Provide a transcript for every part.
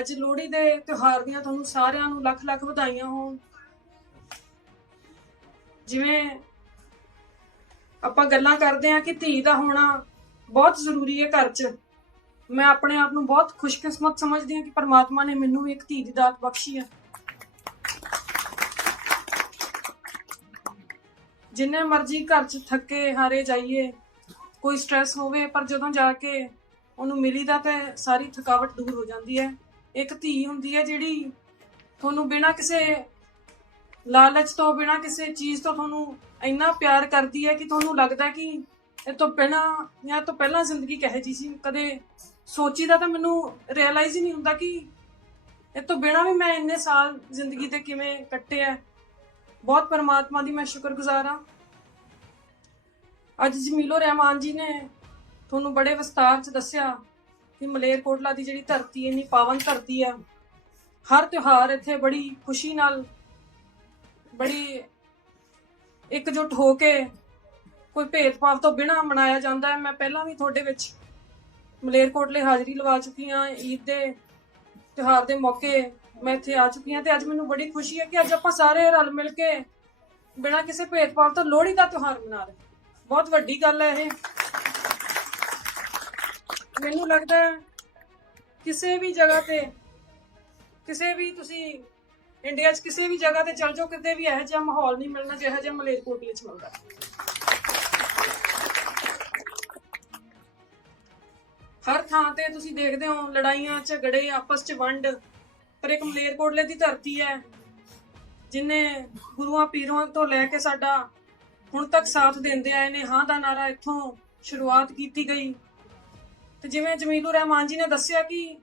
ਅੱਜ ਲੋਹੜੀ ਦੇ ਤਿਉਹਾਰ ਦੀਆਂ ਤੁਹਾਨੂੰ ਸਾਰਿਆਂ ਨੂੰ ਲੱਖ ਲੱਖ ਵਧਾਈਆਂ ਹੋਣ। ਜਿਵੇਂ ਆਪਾਂ ਗੱਲਾਂ ਕਰਦੇ ਆ ਕਿ ਧੀ ਦਾ ਹੋਣਾ ਬਹੁਤ ਜ਼ਰੂਰੀ ਹੈ ਘਰ 'ਚ। ਮੈਂ ਆਪਣੇ ਆਪ ਨੂੰ ਬਹੁਤ ਖੁਸ਼ਕਿਸਮਤ ਸਮਝਦੀ ਹਾਂ ਕਿ ਪਰਮਾਤਮਾ ਨੇ ਮੈਨੂੰ ਇੱਕ ਧੀ ਦੀ ਦਾਤ ਬਖਸ਼ੀ ਹੈ। ਜਿੰਨੇ ਮਰਜ਼ੀ ਘਰ 'ਚ ਥੱਕੇ ਹਾਰੇ ਜਾਈਏ, ਕੋਈ ਸਟ੍ਰੈਸ ਹੋਵੇ, ਪਰ ਜਦੋਂ ਜਾ ਕੇ ਉਹਨੂੰ ਮਿਲੀ ਦਾ ਤੇ ਸਾਰੀ ਥਕਾਵਟ ਦੂਰ ਹੋ ਜਾਂਦੀ ਹੈ। ਇੱਕ ਧੀ ਹੁੰਦੀ ਹੈ ਜਿਹੜੀ ਤੁਹਾਨੂੰ ਬਿਨਾਂ ਕਿਸੇ ਲਾਲਚ ਤੋਂ, ਬਿਨਾਂ ਕਿਸੇ ਚੀਜ਼ ਤੋਂ ਤੁਹਾਨੂੰ ਇੰਨਾ ਪਿਆਰ ਕਰਦੀ ਹੈ ਕਿ ਤੁਹਾਨੂੰ ਲੱਗਦਾ ਕਿ ਇਹ ਤੋਂ ਪਹਿਲਾਂ ਜਾਂ ਤੋਂ ਪਹਿਲਾਂ ਜ਼ਿੰਦਗੀ ਕਹੇ ਜੀ ਸੀ? ਕਦੇ ਸੋਚੀਦਾ ਤਾਂ ਮੈਨੂੰ ਰਿਅਲਾਈਜ਼ ਹੀ ਨਹੀਂ ਹੁੰਦਾ ਕਿ ਇਹ ਤੋਂ ਬਿਨਾਂ ਵੀ ਮੈਂ ਇੰਨੇ ਸਾਲ ਜ਼ਿੰਦਗੀ ਤੇ ਕਿਵੇਂ ਕੱਟੇ ਆ। ਬਹੁਤ ਪਰਮਾਤਮਾ ਦੀ ਮੈਂ ਸ਼ੁਕਰਗੁਜ਼ਾਰ ਹਾਂ। ਅੱਜ ਜਮੀਲੋ ਰਹਿਮਾਨ ਜੀ ਨੇ ਤੁਹਾਨੂੰ ਬੜੇ ਵਿਸਤਾਰ ਚ ਦੱਸਿਆ। ਕਿ ਮਲੇਰਕੋਟਲਾ ਦੀ ਜਿਹੜੀ ਧਰਤੀ ਇੰਨੀ ਪਾਵਨ ਧਰਤੀ ਆ, ਹਰ ਤਿਉਹਾਰ ਇੱਥੇ ਬੜੀ ਖੁਸ਼ੀ ਨਾਲ, ਬੜੀ ਇਕਜੁੱਟ ਹੋ ਕੇ ਕੋਈ ਭੇਦਭਾਵ ਤੋਂ ਬਿਨਾਂ ਮਨਾਇਆ ਜਾਂਦਾ ਹੈ। ਮੈਂ ਪਹਿਲਾਂ ਵੀ ਤੁਹਾਡੇ ਵਿੱਚ ਮਲੇਰਕੋਟਲੇ ਹਾਜ਼ਰੀ ਲਵਾ ਚੁੱਕੀ ਹਾਂ ਈਦ ਦੇ ਤਿਉਹਾਰ ਦੇ ਮੌਕੇ। ਮੈਂ ਇੱਥੇ ਆ ਚੁੱਕੀ ਹਾਂ ਤੇ ਅੱਜ ਮੈਨੂੰ ਬੜੀ ਖੁਸ਼ੀ ਹੈ ਕਿ ਅੱਜ ਆਪਾਂ ਸਾਰੇ ਰਲ ਮਿਲ ਕੇ ਬਿਨਾਂ ਕਿਸੇ ਭੇਦਭਾਵ ਤੋਂ ਲੋਹੜੀ ਦਾ ਤਿਉਹਾਰ ਮਨਾ ਰਹੇ ਬਹੁਤ ਵੱਡੀ ਗੱਲ ਹੈ ਇਹ। ਮੈਨੂੰ ਲੱਗਦਾ ਹੈ ਕਿਸੇ ਵੀ ਜਗ੍ਹਾ ਤੇ, ਕਿਸੇ ਵੀ ਤੁਸੀਂ ਇੰਡੀਆ 'ਚ ਕਿਸੇ ਵੀ ਜਗ੍ਹਾ ਤੇ ਚੱਲ ਜਾਓ, ਕਿਤੇ ਵੀ ਇਹੋ ਜਿਹਾ ਮਾਹੌਲ ਨਹੀਂ ਮਿਲਣਾ, ਜਿਹੋ ਜਿਹਾ ਮਲੇਰਕੋਟਲੇ 'ਚ ਮਿਲਦਾ। ਹਰ ਥਾਂ ਤੇ ਤੁਸੀਂ ਦੇਖਦੇ ਹੋ, ਲੜਾਈਆਂ, ਝਗੜੇ, ਆਪਸ 'ਚ ਵੰਡ, ਪਰ ਇੱਕ ਮਲੇਰਕੋਟਲੇ ਦੀ ਧਰਤੀ ਹੈ, ਜਿਨੇ ਗੁਰੂਆਂ ਪੀਰਾਂ ਤੋਂ ਲੈ ਕੇ ਸਾਡਾ ਹੁਣ ਤੱਕ ਸਾਥ ਦਿੰਦੇ ਆਏ ਨੇ, ਹਾਂ ਦਾ ਨਾਰਾ ਇੱਥੋਂ ਸ਼ੁਰੂਆਤ ਕੀਤੀ ਗਈ। ਤੇ ਜਿਵੇਂ ਜਮੀਲੁਰ ਰਹਿਮਾਨ ਜੀ ਨੇ ਦੱਸਿਆ ਕਿ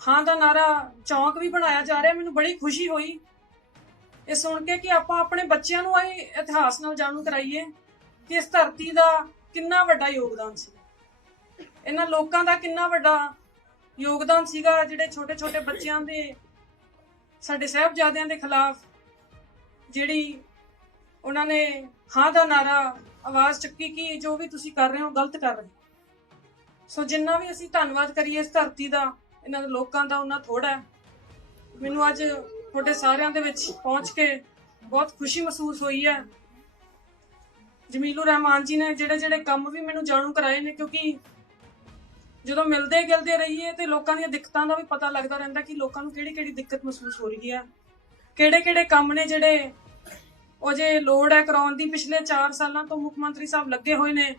ਹਾਂ ਦਾ ਨਾਰਾ ਚੌਂਕ ਵੀ ਬਣਾਇਆ ਜਾ ਰਿਹਾ, ਮੈਨੂੰ ਬੜੀ ਖੁਸ਼ੀ ਹੋਈ। ਇਹ ਸੁਣ ਕੇ ਕਿ ਆਪਾਂ ਆਪਣੇ ਬੱਚਿਆਂ ਨੂੰ ਇਹ ਇਤਿਹਾਸ ਨਾਲ ਜਾਣੂ ਕਰਾਈਏ ਕਿ ਇਸ ਧਰਤੀ ਦਾ ਕਿੰਨਾ ਵੱਡਾ ਯੋਗਦਾਨ ਸੀ। ਇਹਨਾਂ ਲੋਕਾਂ ਦਾ ਕਿੰਨਾ ਵੱਡਾ ਯੋਗਦਾਨ ਸੀਗਾ, ਜਿਹੜੇ ਛੋਟੇ ਛੋਟੇ ਬੱਚਿਆਂ ਦੇ, ਸਾਡੇ ਸਹਿਬਜ਼ਾਦਿਆਂ ਦੇ ਖਿਲਾਫ ਜਿਹੜੀ ਉਹਨਾਂ ਨੇ ਹਾਂ ਦਾ ਨਾਰਾ ਆਵਾਜ਼ ਚੱਕੀ ਕਿ ਜੋ ਵੀ ਤੁਸੀਂ ਕਰ ਰਹੇ ਹੋ, ਗਲਤ ਕਰ ਰਹੇ ਹੋ। ਸੋ ਜਿੰਨਾ ਵੀ ਅਸੀਂ ਧੰਨਵਾਦ ਕਰੀਏ ਇਸ ਧਰਤੀ ਦਾ, ਇਹਨਾਂ ਦੇ ਲੋਕਾਂ ਦਾ, ਉਹਨਾਂ ਥੋੜਾ ਹੈ। ਮੈਨੂੰ ਅੱਜ ਤੁਹਾਡੇ ਸਾਰਿਆਂ ਦੇ ਵਿੱਚ ਪਹੁੰਚ ਕੇ ਬਹੁਤ ਖੁਸ਼ੀ ਮਹਿਸੂਸ ਹੋਈ ਹੈ। ਜਮੀਲੁਰ ਰਹਿਮਾਨ ਜੀ ਨੇ ਜਿਹੜੇ ਜਿਹੜੇ ਕੰਮ ਵੀ ਮੈਨੂੰ ਜਾਣੂ ਕਰਾਏ ਨੇ, ਕਿਉਂਕਿ ਜਦੋਂ ਮਿਲਦੇ ਗਿਲਦੇ ਰਹੀਏ ਤੇ ਲੋਕਾਂ ਦੀਆਂ ਦਿੱਕਤਾਂ ਦਾ ਵੀ ਪਤਾ ਲੱਗਦਾ ਰਹਿੰਦਾ ਕਿ ਲੋਕਾਂ ਨੂੰ ਕਿਹੜੀ ਕਿਹੜੀ ਦਿੱਕਤ ਮਹਿਸੂਸ ਹੋ ਰਹੀ ਹੈ। ਕਿਹੜੇ ਕਿਹੜੇ ਕੰਮ ਨੇ ਜਿਹੜੇ ਉਹ ਜੇ ਲੋੜ ਹੈ ਕਰਾਉਣ ਦੀ, ਪਿਛਲੇ 4 ਸਾਲਾਂ ਤੋਂ ਮੁੱਖ ਮੰਤਰੀ ਸਾਹਿਬ ਲੱਗੇ ਹੋਏ ਨੇ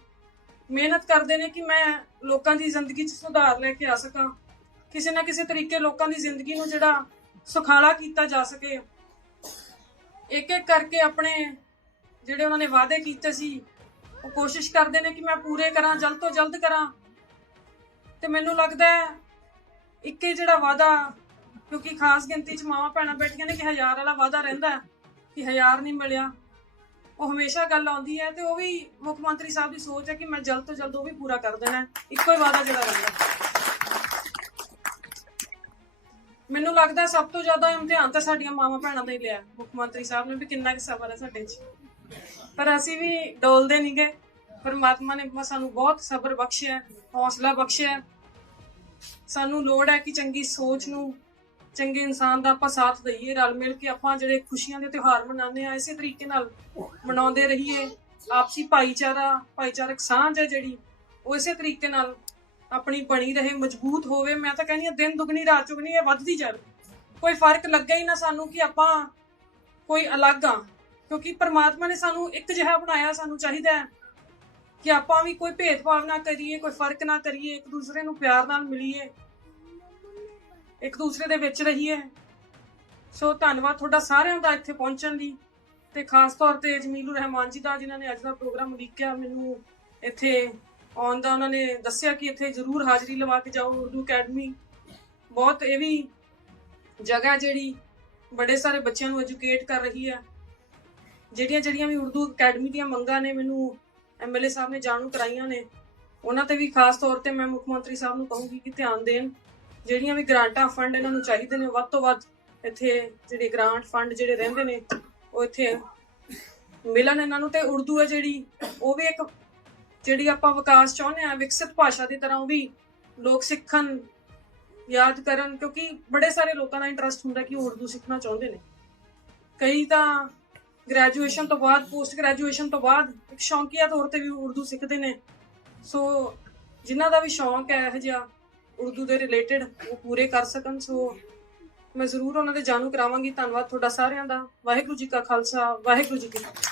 ਮਿਹਨਤ ਕਰਦੇ ਨੇ ਕਿ ਮੈਂ ਲੋਕਾਂ ਦੀ ਜ਼ਿੰਦਗੀ 'ਚ ਸੁਧਾਰ ਲੈ ਕੇ ਆ ਸਕਾਂ। ਕਿਸੇ ਨਾ ਕਿਸੇ ਤਰੀਕੇ ਲੋਕਾਂ ਦੀ ਜ਼ਿੰਦਗੀ ਨੂੰ ਜਿਹੜਾ ਸੁਖਾਲਾ ਕੀਤਾ ਜਾ ਸਕੇ। ਇੱਕ ਇੱਕ ਕਰਕੇ ਆਪਣੇ ਜਿਹੜੇ ਉਹਨਾਂ ਨੇ ਵਾਅਦੇ ਕੀਤੇ ਸੀ, ਉਹ ਕੋਸ਼ਿਸ਼ ਕਰਦੇ ਨੇ ਕਿ ਮੈਂ ਪੂਰੇ ਕਰਾਂ, ਜਲਦ ਤੋਂ ਜਲਦ ਕਰਾਂ। ਤੇ ਮੈਨੂੰ ਲੱਗਦਾ ਹੈ, ਇੱਕੇ ਜਿਹੜਾ ਵਾਅਦਾ, ਕਿਉਂਕਿ ਖਾਸ ਗਿਣਤੀ 'ਚ ਮਾਵਾਂ ਭੈਣਾਂ ਬੈਠੀਆਂ ਨੇ ਕਿ ਹਜ਼ਾਰ ਵਾਲਾ ਵਾਅਦਾ ਰਹਿੰਦਾ ਕਿ ਹਜ਼ਾਰ ਨਹੀਂ ਮਿਲਿਆ। ਉਹ ਹਮੇਸ਼ਾ ਗੱਲ ਆਉਂਦੀ ਹੈ ਤੇ ਉਹ ਵੀ ਮੁੱਖ ਮੰਤਰੀ ਸਾਹਿਬ ਦੀ ਸੋਚ ਹੈ ਕਿ ਮੈਂ ਜਲਦ ਤੋਂ ਜਲਦ ਉਹ ਵੀ ਪੂਰਾ ਕਰ ਦੇਣਾ ਇੱਕੋ ਹੀ ਵਾਅਦਾ ਜਿਹੜਾ ਰਹਿੰਦਾ। ਮੈਨੂੰ ਲੱਗਦਾ ਸਭ ਤੋਂ ਜ਼ਿਆਦਾ ਇਮਤਿਹਾਨ ਤਾਂ ਸਾਡੀਆਂ ਮਾਵਾਂ ਭੈਣਾਂ ਦਾ ਹੀ ਲਿਆ ਮੁੱਖ ਮੰਤਰੀ ਸਾਹਿਬ ਨੇ ਵੀ ਕਿੰਨਾ ਕਿ ਸਬਰ ਹੈ ਸਾਡੇ 'ਚ। ਪਰ ਅਸੀਂ ਵੀ ਡੋਲਦੇ ਨਹੀਂਗੇ ਪਰਮਾਤਮਾ ਨੇ ਸਾਨੂੰ ਬਹੁਤ ਸਬਰ ਬਖਸ਼ਿਆ ਹੌਸਲਾ ਬਖਸ਼ਿਆ ਸਾਨੂੰ ਲੋੜ ਹੈ ਕਿ ਚੰਗੀ ਸੋਚ ਨੂੰ ਚੰਗੇ ਇਨਸਾਨ ਦਾ ਆਪਾਂ ਸਾਥ ਦਈਏ, ਰਲ ਮਿਲ ਕੇ ਆਪਾਂ ਜਿਹੜੇ ਖੁਸ਼ੀਆਂ ਦੇ ਤਿਉਹਾਰ ਮਨਾਉਂਦੇ ਆ ਇਸੇ ਤਰੀਕੇ ਨਾਲ ਮਨਾਉਂਦੇ ਰਹੀਏ। ਆਪਸੀ ਭਾਈਚਾਰਾ, ਭਾਈਚਾਰਕ ਸਾਂਝ ਹੈ ਜਿਹੜੀ, ਉਹ ਇਸੇ ਤਰੀਕੇ ਨਾਲ ਆਪਣੀ ਬਣੀ ਰਹੇ, ਮਜ਼ਬੂਤ ਹੋਵੇ। ਮੈਂ ਤਾਂ ਕਹਿੰਦੀ ਆ ਦਿਨ ਦੁਗਣੀ, ਰਾਤ ਚੁਗਣੀ, ਇਹ ਵੱਧਦੀ ਜਾਵੇ। ਕੋਈ ਫ਼ਰਕ ਲੱਗੇ ਹੀ ਨਾ ਸਾਨੂੰ ਕਿ ਆਪਾਂ ਕੋਈ ਅਲੱਗ ਆ ਕਿਉਂਕਿ ਪਰਮਾਤਮਾ ਨੇ ਸਾਨੂੰ ਇੱਕ ਜਿਹਾ ਬਣਾਇਆ ਸਾਨੂੰ ਚਾਹੀਦਾ ਹੈ ਕਿ ਆਪਾਂ ਵੀ ਕੋਈ ਭੇਦਭਾਵ ਨਾ ਕਰੀਏ, ਕੋਈ ਫ਼ਰਕ ਨਾ ਕਰੀਏ, ਇੱਕ ਦੂਸਰੇ ਨੂੰ ਪਿਆਰ ਨਾਲ ਮਿਲੀਏ। ਇੱਕ ਦੂਸਰੇ ਦੇ ਵਿੱਚ ਰਹੀਏ ਸੋ ਧੰਨਵਾਦ ਤੁਹਾਡਾ ਸਾਰਿਆਂ ਦਾ ਇੱਥੇ ਪਹੁੰਚਣ ਲਈ। ਤੇ ਖਾਸ ਤੌਰ ਤੇ ਜਮੀਲੁਰ ਰਹਿਮਾਨ ਜੀ ਦਾ, ਜਿਨ੍ਹਾਂ ਨੇ ਅੱਜ ਦਾ ਪ੍ਰੋਗਰਾਮ ਉਲੀਕਿਆ ਮੈਨੂੰ ਇੱਥੇ ਆਉਣ ਦਾ ਉਹਨਾਂ ਨੇ ਦੱਸਿਆ ਕਿ ਇੱਥੇ ਜ਼ਰੂਰ ਹਾਜ਼ਰੀ ਲਵਾ ਕੇ ਜਾਓ। ਉਰਦੂ ਅਕੈਡਮੀ ਬਹੁਤ ਇਹ ਵੀ ਜਗ੍ਹਾ ਜਿਹੜੀ ਬੜੇ ਸਾਰੇ ਬੱਚਿਆਂ ਨੂੰ ਐਜੂਕੇਟ ਕਰ ਰਹੀ ਹੈ। ਜਿਹੜੀਆਂ ਜਿਹੜੀਆਂ ਵੀ ਉਰਦੂ ਅਕੈਡਮੀ ਦੀਆਂ ਮੰਗਾਂ ਨੇ, ਮੈਨੂੰ ਐਮਐਲਏ ਸਾਹਿਬ ਨੇ ਜਾਣੂ ਕਰਾਈਆਂ ਨੇ। ਉਹਨਾਂ ਤੇ ਵੀ ਖਾਸ ਤੌਰ ਤੇ ਮੈਂ ਮੁੱਖ ਮੰਤਰੀ ਸਾਹਿਬ ਨੂੰ ਕਹੂੰਗੀ ਕਿ ਧਿਆਨ ਦੇਣ। ਜਿਹੜੀਆਂ ਵੀ ਗ੍ਰਾਂਟਾਂ ਫੰਡ ਇਹਨਾਂ ਨੂੰ ਚਾਹੀਦੇ ਨੇ ਵੱਧ ਤੋਂ ਵੱਧ ਇੱਥੇ ਜਿਹੜੇ ਗ੍ਰਾਂਟ ਫੰਡ ਜਿਹੜੇ ਰਹਿੰਦੇ ਨੇ, ਉਹ ਇੱਥੇ ਮਿਲਣ ਇਹਨਾਂ ਨੂੰ। ਤੇ ਉਰਦੂ ਹੈ ਜਿਹੜੀ, ਉਹ ਵੀ ਇੱਕ ਜਿਹੜੀ ਆਪਾਂ ਵਿਕਾਸ ਚਾਹੁੰਦੇ ਆ ਵਿਕਸਿਤ ਭਾਸ਼ਾ ਦੀ ਤਰ੍ਹਾਂ ਉਹ ਵੀ ਲੋਕ ਸਿੱਖਣ, ਯਾਦ ਕਰਨ, ਕਿਉਂਕਿ ਬੜੇ ਸਾਰੇ ਲੋਕਾਂ ਦਾ ਇੰਟਰਸਟ ਹੁੰਦਾ ਕਿ ਉਹ ਉਰਦੂ ਸਿੱਖਣਾ ਚਾਹੁੰਦੇ ਨੇ। ਕਈ ਤਾਂ ਗ੍ਰੈਜੂਏਸ਼ਨ ਤੋਂ ਬਾਅਦ ਪੋਸਟ ਗ੍ਰੈਜੂਏਸ਼ਨ ਤੋਂ ਬਾਅਦ ਇੱਕ ਸ਼ੌਂਕੀਆ ਤੌਰ ਤੇ ਵੀ ਉਰਦੂ ਸਿੱਖਦੇ ਨੇ। ਸੋ ਜਿਨ੍ਹਾਂ ਦਾ ਵੀ ਸ਼ੌਂਕ ਹੈ ਇਹ ਜਿਹਾ ਉਰਦੂ ਦੇ ਰਿਲੇਟਡ ਉਹ ਪੂਰੇ ਕਰ ਸਕਣ ਸੋ ਮੈਂ ਜ਼ਰੂਰ ਉਹਨਾਂ ਦੇ ਜਾਣੂ ਕਰਾਵਾਂਗੀ। ਧੰਨਵਾਦ ਤੁਹਾਡਾ ਸਾਰਿਆਂ ਦਾ। ਵਾਹਿਗੁਰੂ ਜੀ ਕਾ ਖਾਲਸਾ, ਵਾਹਿਗੁਰੂ ਜੀ ਕੀ ਫਤਿਹ।